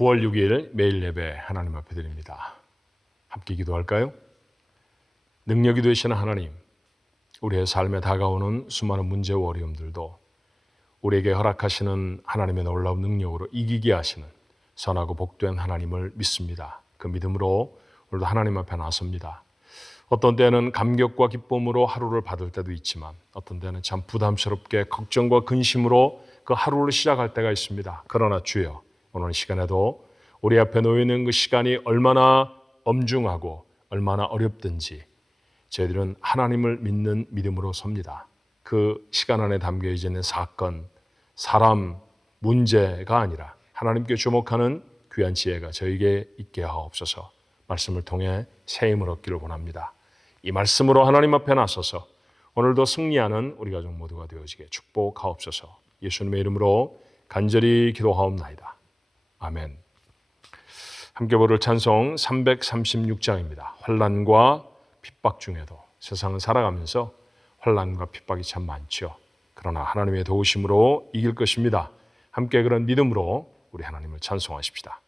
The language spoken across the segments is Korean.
9월 6일 매일 예배 하나님 앞에 드립니다. 함께 기도할까요? 능력이 되시는 하나님, 우리의 삶에 다가오는 수많은 문제와 어려움들도 우리에게 허락하시는 하나님의 놀라운 능력으로 이기게 하시는 선하고 복된 하나님을 믿습니다. 그 믿음으로 오늘도 하나님 앞에 나섭니다. 어떤 때는 감격과 기쁨으로 하루를 받을 때도 있지만 어떤 때는 참 부담스럽게 걱정과 근심으로 그 하루를 시작할 때가 있습니다. 그러나 주여, 오늘 시간에도 우리 앞에 놓여있는 그 시간이 얼마나 엄중하고 얼마나 어렵든지 저희들은 하나님을 믿는 믿음으로 섭니다. 그 시간 안에 담겨 있는 사건, 사람, 문제가 아니라 하나님께 주목하는 귀한 지혜가 저에게 있게 하옵소서. 말씀을 통해 새 힘을 얻기를 원합니다. 이 말씀으로 하나님 앞에 나서서 오늘도 승리하는 우리 가족 모두가 되어지게 축복하옵소서. 예수님의 이름으로 간절히 기도하옵나이다. 아멘. 함께 부를 찬송 336장입니다. 환난과 핍박 중에도 세상을 살아가면서 환난과 핍박이 참 많죠. 그러나 하나님의 도우심으로 이길 것입니다. 함께 그런 믿음으로 우리 하나님을 찬송하십시다.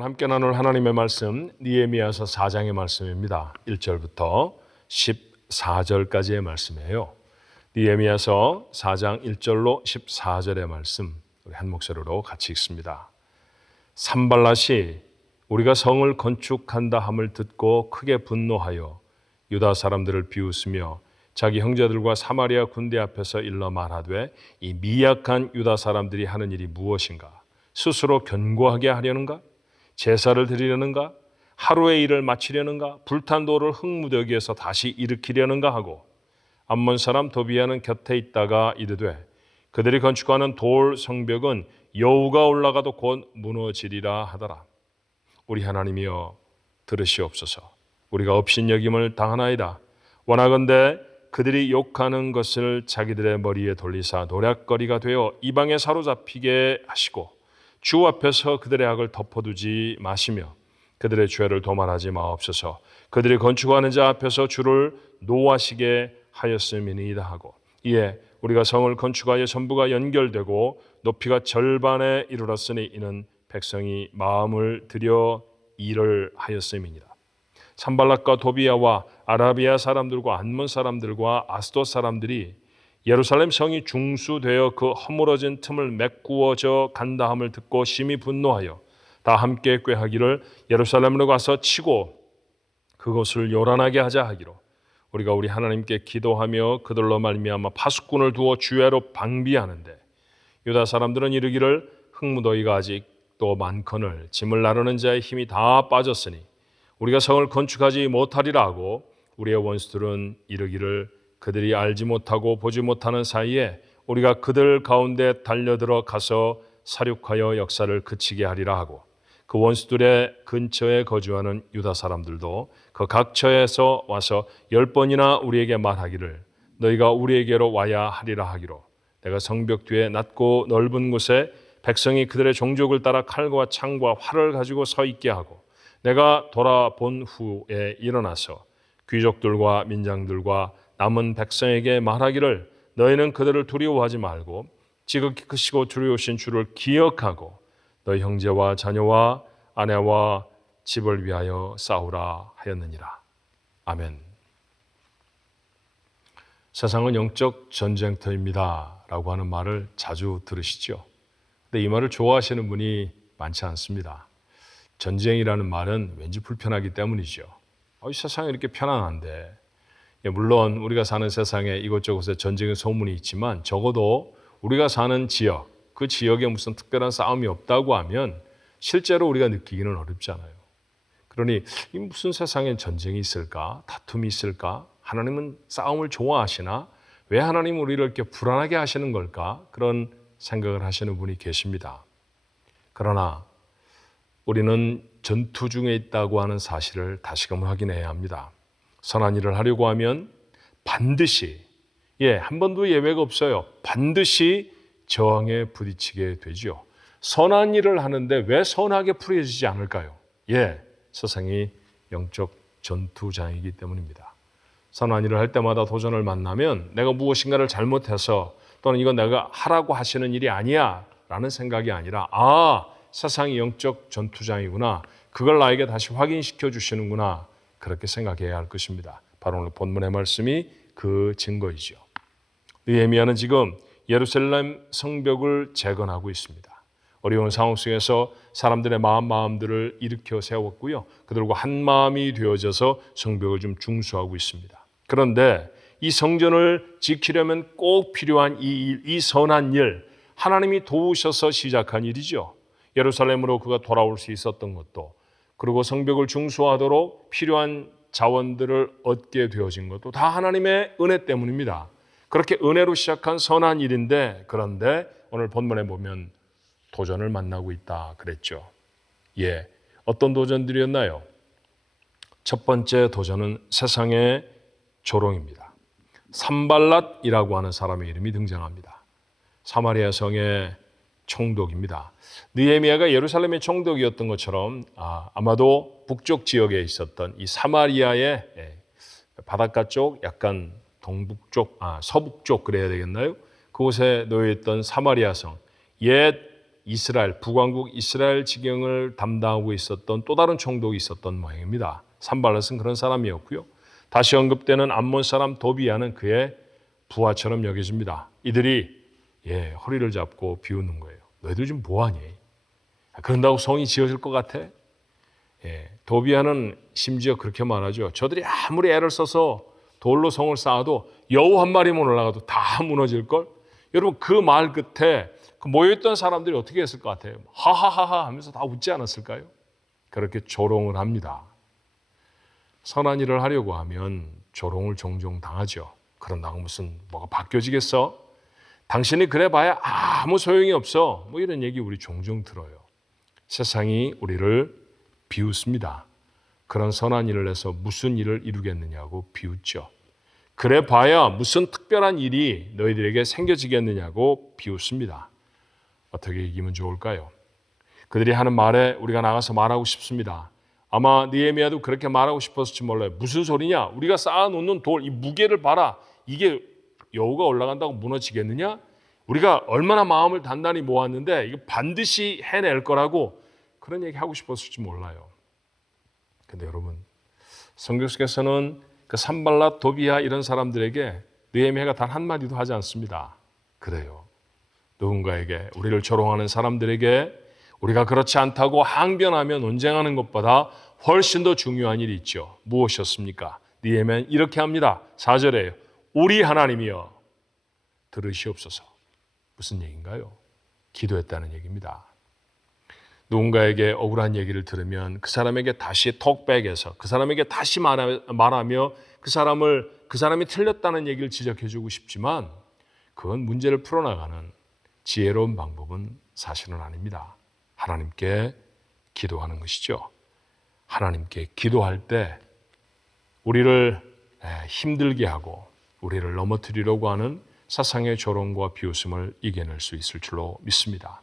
오늘 함께 나눌 하나님의 말씀 느헤미야서 4장의 말씀입니다. 1절부터 14절까지의 말씀이에요. 느헤미야서 4장 1절로 14절의 말씀 우리 한 목소리로 같이 읽습니다. 산발랏이 우리가 성을 건축한다 함을 듣고 크게 분노하여 유다 사람들을 비웃으며 자기 형제들과 사마리아 군대 앞에서 일러 말하되 이 미약한 유다 사람들이 하는 일이 무엇인가? 스스로 견고하게 하려는가? 제사를 드리려는가? 하루의 일을 마치려는가? 불탄 돌을 흙무더기에서 다시 일으키려는가 하고 암몬 사람 도비아는 곁에 있다가 이르되 그들이 건축하는 돌 성벽은 여우가 올라가도 곧 무너지리라 하더라. 우리 하나님이여 들으시옵소서. 우리가 업신여김을 당하나이다. 원하건대 그들이 욕하는 것을 자기들의 머리에 돌리사 노략거리가 되어 이방에 사로잡히게 하시고 주 앞에서 그들의 악을 덮어두지 마시며 그들의 죄를 도말하지 마옵소서. 그들이 건축하는 자 앞에서 주를 노하시게 하였음이니이다 하고, 이에 우리가 성을 건축하여 전부가 연결되고 높이가 절반에 이르렀으니 이는 백성이 마음을 들여 일을 하였음이니라. 산발락과 도비야와 아라비아 사람들과 암몬 사람들과 아스돗 사람들이 예루살렘 성이 중수되어 그 허물어진 틈을 메꾸어져 간다함을 듣고 심히 분노하여 다 함께 꾀하기를 예루살렘으로 가서 치고 그것을 요란하게 하자 하기로, 우리가 우리 하나님께 기도하며 그들로 말미암아 파수꾼을 두어 주야로 방비하는데, 유다 사람들은 이르기를 흙무더기가 아직도 많거늘 짐을 나르는 자의 힘이 다 빠졌으니 우리가 성을 건축하지 못하리라 하고, 우리의 원수들은 이르기를 그들이 알지 못하고 보지 못하는 사이에 우리가 그들 가운데 달려들어 가서 사륙하여 역사를 그치게 하리라 하고, 그 원수들의 근처에 거주하는 유다 사람들도 그 각처에서 와서 10번이나 우리에게 말하기를 너희가 우리에게로 와야 하리라 하기로, 내가 성벽 뒤에 낮고 넓은 곳에 백성이 그들의 종족을 따라 칼과 창과 활을 가지고 서 있게 하고, 내가 돌아본 후에 일어나서 귀족들과 민장들과 남은 백성에게 말하기를 너희는 그들을 두려워하지 말고 지극히 크시고 두려우신 주를 기억하고 너희 형제와 자녀와 아내와 집을 위하여 싸우라 하였느니라. 아멘. 세상은 영적 전쟁터입니다 라고 하는 말을 자주 들으시죠. 근데 이 말을 좋아하시는 분이 많지 않습니다. 전쟁이라는 말은 왠지 불편하기 때문이죠. 이 세상이 이렇게 편안한데, 물론 우리가 사는 세상에 이곳저곳에 전쟁의 소문이 있지만 적어도 우리가 사는 지역, 그 지역에 무슨 특별한 싸움이 없다고 하면 실제로 우리가 느끼기는 어렵잖아요. 그러니 이 무슨 세상에 전쟁이 있을까? 다툼이 있을까? 하나님은 싸움을 좋아하시나? 왜 하나님은 우리를 이렇게 불안하게 하시는 걸까? 그런 생각을 하시는 분이 계십니다. 그러나 우리는 전투 중에 있다고 하는 사실을 다시금 확인해야 합니다. 선한 일을 하려고 하면 반드시, 한 번도 예외가 없어요. 반드시 저항에 부딪히게 되죠. 선한 일을 하는데 왜 선하게 풀어지지 않을까요? 세상이 영적 전투장이기 때문입니다. 선한 일을 할 때마다 도전을 만나면 내가 무엇인가를 잘못해서 또는 이건 내가 하라고 하시는 일이 아니야 라는 생각이 아니라, 세상이 영적 전투장이구나, 그걸 나에게 다시 확인시켜 주시는구나, 그렇게 생각해야 할 것입니다. 바로 오늘 본문의 말씀이 그 증거이죠. 느헤미야는 지금 예루살렘 성벽을 재건하고 있습니다. 어려운 상황 속에서 사람들의 마음들을 일으켜 세웠고요. 그들과 한 마음이 되어져서 성벽을 좀 중수하고 있습니다. 그런데 이 성전을 지키려면 꼭 필요한 이 선한 일, 하나님이 도우셔서 시작한 일이죠. 예루살렘으로 그가 돌아올 수 있었던 것도, 그리고 성벽을 중수하도록 필요한 자원들을 얻게 되어진 것도 다 하나님의 은혜 때문입니다. 그렇게 은혜로 시작한 선한 일인데, 그런데 오늘 본문에 보면 도전을 만나고 있다 그랬죠. 어떤 도전들이었나요? 첫 번째 도전은 세상의 조롱입니다. 산발랏이라고 하는 사람의 이름이 등장합니다. 사마리아 성의 총독입니다. 느헤미야가 예루살렘의 총독이었던 것처럼 아마도 북쪽 지역에 있었던 이 사마리아의 바닷가 쪽, 약간 동북쪽, 서북쪽 그래야 되겠나요? 그곳에 놓여있던 사마리아 성, 옛 이스라엘, 북왕국 이스라엘 지경을 담당하고 있었던 또 다른 총독이 있었던 모양입니다. 산발랏은 그런 사람이었고요. 다시 언급되는 암몬 사람 도비야는 그의 부하처럼 여겨집니다. 이들이 허리를 잡고 비웃는 거예요. 너희들 지금 뭐하니? 그런다고 성이 지어질 것 같아? 도비야는 심지어 그렇게 말하죠. 저들이 아무리 애를 써서 돌로 성을 쌓아도 여우 한 마리만 올라가도 다 무너질걸? 여러분, 그 말 끝에 그 모여있던 사람들이 어떻게 했을 것 같아요? 하하하하 하면서 다 웃지 않았을까요? 그렇게 조롱을 합니다. 선한 일을 하려고 하면 조롱을 종종 당하죠. 그런다고 무슨 뭐가 바뀌어지겠어? 당신이 그래봐야 아무 소용이 없어. 이런 얘기 우리 종종 들어요. 세상이 우리를 비웃습니다. 그런 선한 일을 해서 무슨 일을 이루겠느냐고 비웃죠. 그래봐야 무슨 특별한 일이 너희들에게 생겨지겠느냐고 비웃습니다. 어떻게 이기면 좋을까요? 그들이 하는 말에 우리가 나가서 말하고 싶습니다. 아마 느헤미야도 그렇게 말하고 싶었을지 몰라요. 무슨 소리냐? 우리가 쌓아놓는 돌, 이 무게를 봐라. 이게 여우가 올라간다고 무너지겠느냐? 우리가 얼마나 마음을 단단히 모았는데 이거 반드시 해낼 거라고 그런 얘기 하고 싶었을지 몰라요. 근데 여러분, 성경 속에서는 그 산발랏, 도비야 이런 사람들에게 느헤미야가 단 한마디도 하지 않습니다. 그래요. 누군가에게, 우리를 조롱하는 사람들에게 우리가 그렇지 않다고 항변하며 논쟁하는 것보다 훨씬 더 중요한 일이 있죠. 무엇이었습니까? 느헤미야는 이렇게 합니다. 4절에요. 우리 하나님이여 들으시옵소서. 무슨 얘기인가요? 기도했다는 얘기입니다. 누군가에게 억울한 얘기를 들으면 그 사람에게 다시 톡백해서 그 사람에게 다시 말하며 그 사람이 틀렸다는 얘기를 지적해주고 싶지만 그건 문제를 풀어나가는 지혜로운 방법은 사실은 아닙니다. 하나님께 기도하는 것이죠. 하나님께 기도할 때 우리를 힘들게 하고 우리를 넘어뜨리려고 하는 세상의 조롱과 비웃음을 이겨낼 수 있을 줄로 믿습니다.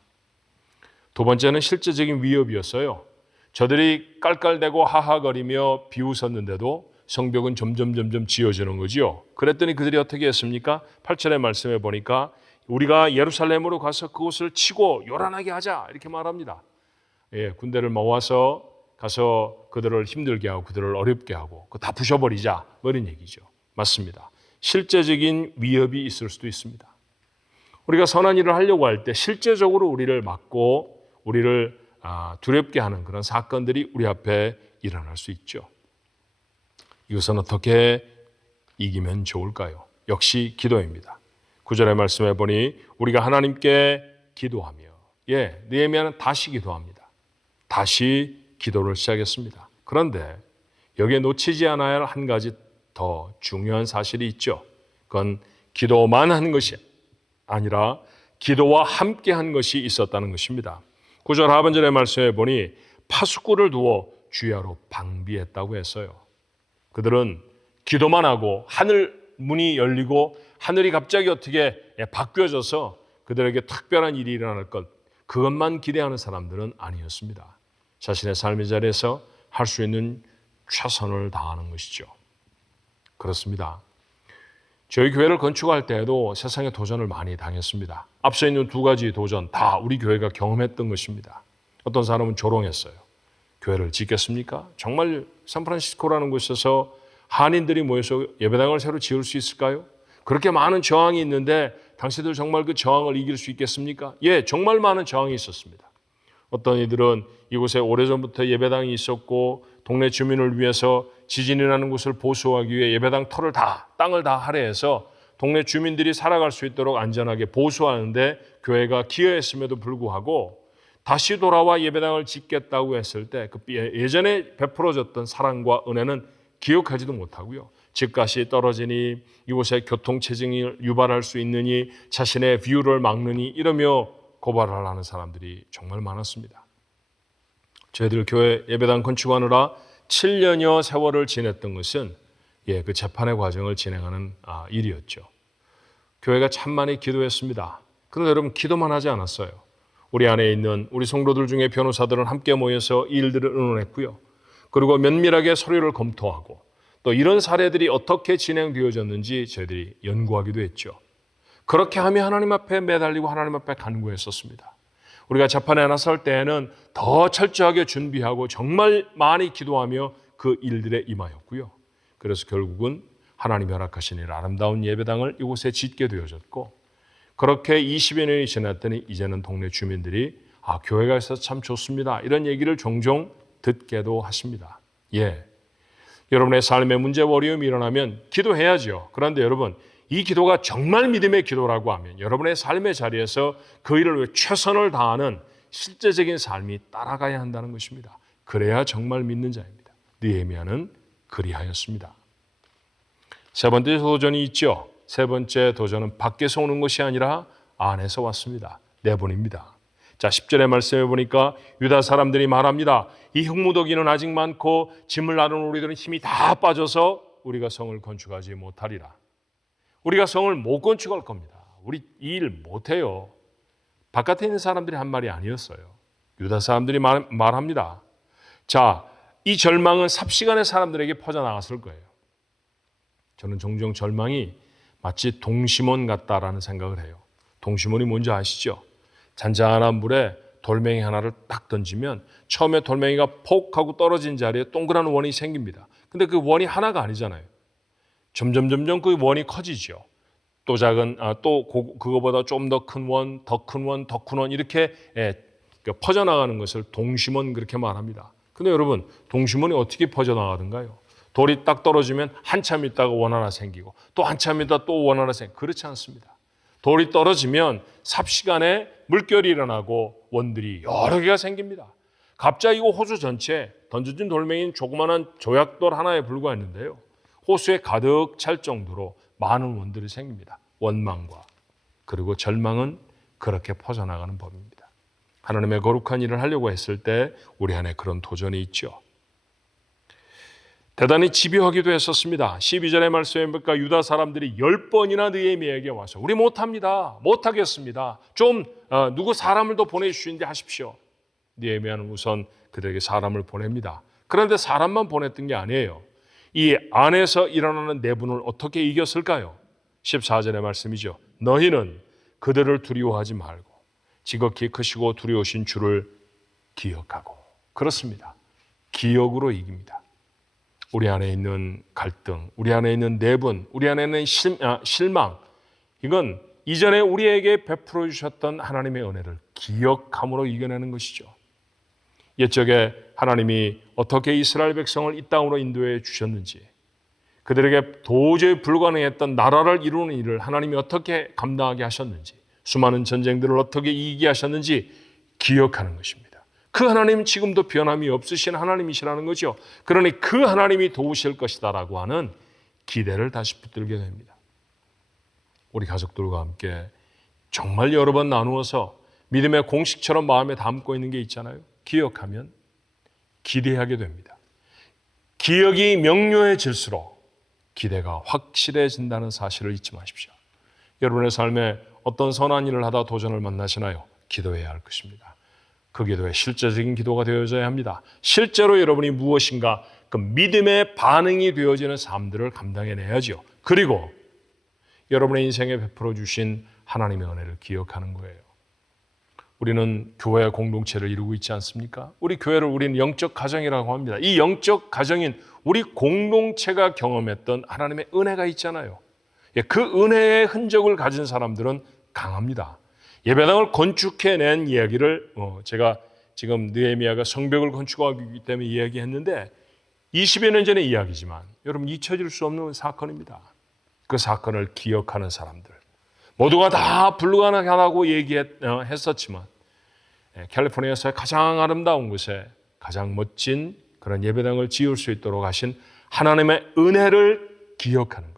두 번째는 실제적인 위협이었어요. 저들이 깔깔대고 하하거리며 비웃었는데도 성벽은 점점 지어지는 거지요. 그랬더니 그들이 어떻게 했습니까? 8절의 말씀에 보니까 우리가 예루살렘으로 가서 그곳을 치고 요란하게 하자 이렇게 말합니다. 군대를 모아서 가서 그들을 힘들게 하고 그들을 어렵게 하고 그거 다 부셔버리자 뭐 이런 얘기죠. 맞습니다. 실제적인 위협이 있을 수도 있습니다. 우리가 선한 일을 하려고 할 때 실제적으로 우리를 막고 우리를 두렵게 하는 그런 사건들이 우리 앞에 일어날 수 있죠. 이것은 어떻게 이기면 좋을까요? 역시 기도입니다. 9절의 말씀에 보니 우리가 하나님께 기도하며 느헤미야는 다시 기도합니다. 다시 기도를 시작했습니다. 그런데 여기에 놓치지 않아야 할 한 가지 더 중요한 사실이 있죠. 그건 기도만 한 것이 아니라 기도와 함께 한 것이 있었다는 것입니다. 9절 하반절의 말씀에 보니 파수꾼을 두어 주야로 방비했다고 했어요. 그들은 기도만 하고 하늘 문이 열리고 하늘이 갑자기 어떻게 바뀌어져서 그들에게 특별한 일이 일어날 것, 그것만 기대하는 사람들은 아니었습니다. 자신의 삶의 자리에서 할 수 있는 최선을 다하는 것이죠. 그렇습니다. 저희 교회를 건축할 때에도 세상의 도전을 많이 당했습니다. 앞서 있는 두 가지 도전 다 우리 교회가 경험했던 것입니다. 어떤 사람은 조롱했어요. 교회를 짓겠습니까? 정말 샌프란시스코라는 곳에서 한인들이 모여서 예배당을 새로 지을 수 있을까요? 그렇게 많은 저항이 있는데 당신들 정말 그 저항을 이길 수 있겠습니까? 정말 많은 저항이 있었습니다. 어떤 이들은 이곳에 오래전부터 예배당이 있었고 동네 주민을 위해서 지진이라는 곳을 보수하기 위해 예배당 땅을 다 할애해서 동네 주민들이 살아갈 수 있도록 안전하게 보수하는데 교회가 기여했음에도 불구하고 다시 돌아와 예배당을 짓겠다고 했을 때 그 예전에 베풀어졌던 사랑과 은혜는 기억하지도 못하고요. 집값이 떨어지니 이곳에 교통체증을 유발할 수 있느니 자신의 뷰를 막느니 이러며 고발을 하는 사람들이 정말 많았습니다. 저희들 교회 예배당 건축하느라 7년여 세월을 지냈던 것은 그 재판의 과정을 진행하는 일이었죠. 교회가 참 많이 기도했습니다. 그런데 여러분 기도만 하지 않았어요. 우리 안에 있는 우리 성도들 중에 변호사들은 함께 모여서 이 일들을 의논했고요. 그리고 면밀하게 서류를 검토하고 또 이런 사례들이 어떻게 진행되어졌는지 저희들이 연구하기도 했죠. 그렇게 하며 하나님 앞에 매달리고 하나님 앞에 간구했었습니다. 우리가 재판에 나설 때에는 더 철저하게 준비하고 정말 많이 기도하며 그 일들에 임하였고요. 그래서 결국은 하나님이 허락하신 일 아름다운 예배당을 이곳에 짓게 되어졌고 그렇게 20여 년이 지났더니 이제는 동네 주민들이 교회가 있어서 참 좋습니다. 이런 얘기를 종종 듣게도 하십니다. 여러분의 삶에 문제와 어려움이 일어나면 기도해야죠. 그런데 여러분 이 기도가 정말 믿음의 기도라고 하면 여러분의 삶의 자리에서 그 일을 위해 최선을 다하는 실제적인 삶이 따라가야 한다는 것입니다. 그래야 정말 믿는 자입니다. 느헤미야는 그리하였습니다. 세 번째 도전이 있죠. 세 번째 도전은 밖에서 오는 것이 아니라 안에서 왔습니다. 내분입니다. 자, 10절의 말씀에 보니까 유다 사람들이 말합니다. 이 흙무더기는 아직 많고 짐을 나르는 우리들은 힘이 다 빠져서 우리가 성을 건축하지 못하리라. 우리가 성을 못 건축할 겁니다. 우리 이 일 못해요. 바깥에 있는 사람들이 한 말이 아니었어요. 유다 사람들이 말합니다. 자, 이 절망은 삽시간에 사람들에게 퍼져나갔을 거예요. 저는 종종 절망이 마치 동심원 같다라는 생각을 해요. 동심원이 뭔지 아시죠? 잔잔한 물에 돌멩이 하나를 딱 던지면 처음에 돌멩이가 폭 하고 떨어진 자리에 동그란 원이 생깁니다. 근데 그 원이 하나가 아니잖아요. 점점 그 원이 커지죠. 또 작은, 그거보다 좀 더 큰 원, 더 큰 원, 더 큰 원 이렇게 퍼져나가는 것을 동심원 그렇게 말합니다. 근데 여러분, 동심원이 어떻게 퍼져나가던가요? 돌이 딱 떨어지면 한참 있다가 원 하나 생기고 또 한참 있다가 또 원 하나 생기고 그렇지 않습니다. 돌이 떨어지면 삽시간에 물결이 일어나고 원들이 여러 개가 생깁니다. 갑자기 호수 전체에 던져진 돌멩이는 조그마한 조약돌 하나에 불과했는데요. 호수에 가득 찰 정도로 많은 원들이 생깁니다. 원망과 그리고 절망은 그렇게 퍼져나가는 법입니다. 하나님의 거룩한 일을 하려고 했을 때 우리 안에 그런 도전이 있죠. 대단히 집요하기도 했었습니다. 12절의 말씀에 보니까 유다 사람들이 10번이나 느헤미야에게 와서 우리 못합니다. 못하겠습니다. 좀 누구 사람을 더 보내주시는지 하십시오. 느헤미야는 우선 그들에게 사람을 보냅니다. 그런데 사람만 보냈던 게 아니에요. 이 안에서 일어나는 내분을 어떻게 이겼을까요? 14절의 말씀이죠. 너희는 그들을 두려워하지 말고 지극히 크시고 두려우신 주를 기억하고. 그렇습니다. 기억으로 이깁니다. 우리 안에 있는 갈등, 우리 안에 있는 내분, 우리 안에 있는 실망, 이건 이전에 우리에게 베풀어 주셨던 하나님의 은혜를 기억함으로 이겨내는 것이죠. 옛적에 하나님이 어떻게 이스라엘 백성을 이 땅으로 인도해 주셨는지, 그들에게 도저히 불가능했던 나라를 이루는 일을 하나님이 어떻게 감당하게 하셨는지, 수많은 전쟁들을 어떻게 이기게 하셨는지 기억하는 것입니다. 그 하나님은 지금도 변함이 없으신 하나님이시라는 거죠. 그러니 그 하나님이 도우실 것이다라고 하는 기대를 다시 붙들게 됩니다. 우리 가족들과 함께 정말 여러 번 나누어서 믿음의 공식처럼 마음에 담고 있는 게 있잖아요. 기억하면 기대하게 됩니다. 기억이 명료해질수록 기대가 확실해진다는 사실을 잊지 마십시오. 여러분의 삶에 어떤 선한 일을 하다 도전을 만나시나요? 기도해야 할 것입니다. 그 기도에 실제적인 기도가 되어져야 합니다. 실제로 여러분이 무엇인가 그 믿음의 반응이 되어지는 삶들을 감당해내야죠. 그리고 여러분의 인생에 베풀어 주신 하나님의 은혜를 기억하는 거예요. 우리는 교회 공동체를 이루고 있지 않습니까? 우리 교회를 우리는 영적 가정이라고 합니다. 이 영적 가정인 우리 공동체가 경험했던 하나님의 은혜가 있잖아요. 그 은혜의 흔적을 가진 사람들은 강합니다. 예배당을 건축해낸 이야기를 제가 지금 느헤미야가 성벽을 건축하기 때문에 이야기했는데 20여 년 전의 이야기지만 여러분 잊혀질 수 없는 사건입니다. 그 사건을 기억하는 사람들 모두가 다 불가능하다고 얘기했었지만 캘리포니아에서의 가장 아름다운 곳에 가장 멋진 그런 예배당을 지을 수 있도록 하신 하나님의 은혜를 기억하는 거예요.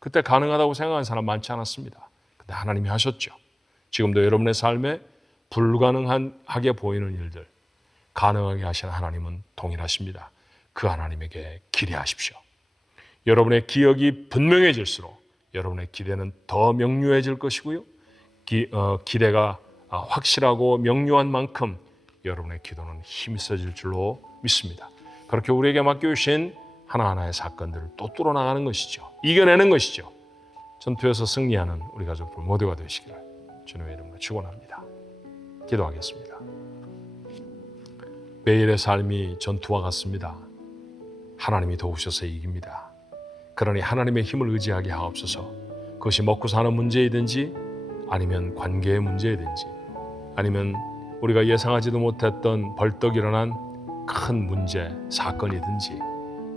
그때 가능하다고 생각한 사람 많지 않았습니다. 근데 하나님이 하셨죠. 지금도 여러분의 삶에 불가능하게 보이는 일들 가능하게 하시는 하나님은 동일하십니다. 그 하나님에게 기대하십시오. 여러분의 기억이 분명해질수록 여러분의 기대는 더 명료해질 것이고요. 기대가 확실하고 명료한 만큼 여러분의 기도는 힘이 있어질 줄로 믿습니다. 그렇게 우리에게 맡겨주신 하나하나의 사건들을 또 뚫어나가는 것이죠. 이겨내는 것이죠. 전투에서 승리하는 우리 가족들 모두가 되시기를 주님의 이름으로 축원합니다. 기도하겠습니다. 매일의 삶이 전투와 같습니다. 하나님이 도우셔서 이깁니다. 그러니 하나님의 힘을 의지하게 하옵소서. 그것이 먹고 사는 문제이든지 아니면 관계의 문제이든지 아니면 우리가 예상하지도 못했던 벌떡 일어난 큰 문제, 사건이든지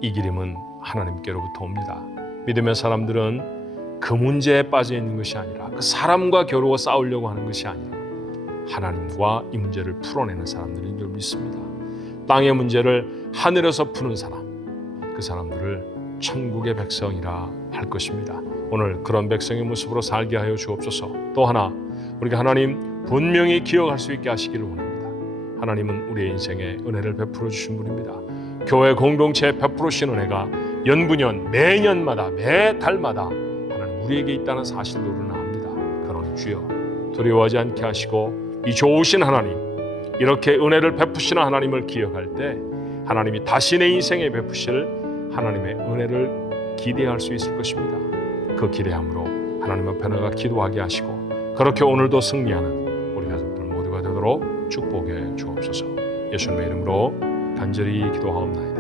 이 기름은 하나님께로부터 옵니다. 믿음의 사람들은 그 문제에 빠져 있는 것이 아니라 그 사람과 겨루어 싸우려고 하는 것이 아니라 하나님과 이 문제를 풀어내는 사람들인 줄 믿습니다. 땅의 문제를 하늘에서 푸는 사람, 그 사람들을 천국의 백성이라 할 것입니다. 오늘 그런 백성의 모습으로 살게 하여 주옵소서. 또 하나 우리가 하나님 분명히 기억할 수 있게 하시기를 원합니다. 하나님은 우리의 인생에 은혜를 베풀어 주신 분입니다. 교회 공동체에 베풀어 주신 은혜가 연분연 매년마다 매달마다 하나님 우리에게 있다는 사실도 우리는 압니다. 그러니 주여 두려워하지 않게 하시고 이 좋으신 하나님 이렇게 은혜를 베푸시는 하나님을 기억할 때 하나님이 다시 내 인생에 베푸실 하나님의 은혜를 기대할 수 있을 것입니다. 그 기대함으로 하나님 앞에 나가 기도하게 하시고 그렇게 오늘도 승리하는 우리 가족들 모두가 되도록 축복해 주옵소서. 예수님의 이름으로 간절히 기도하옵나이다.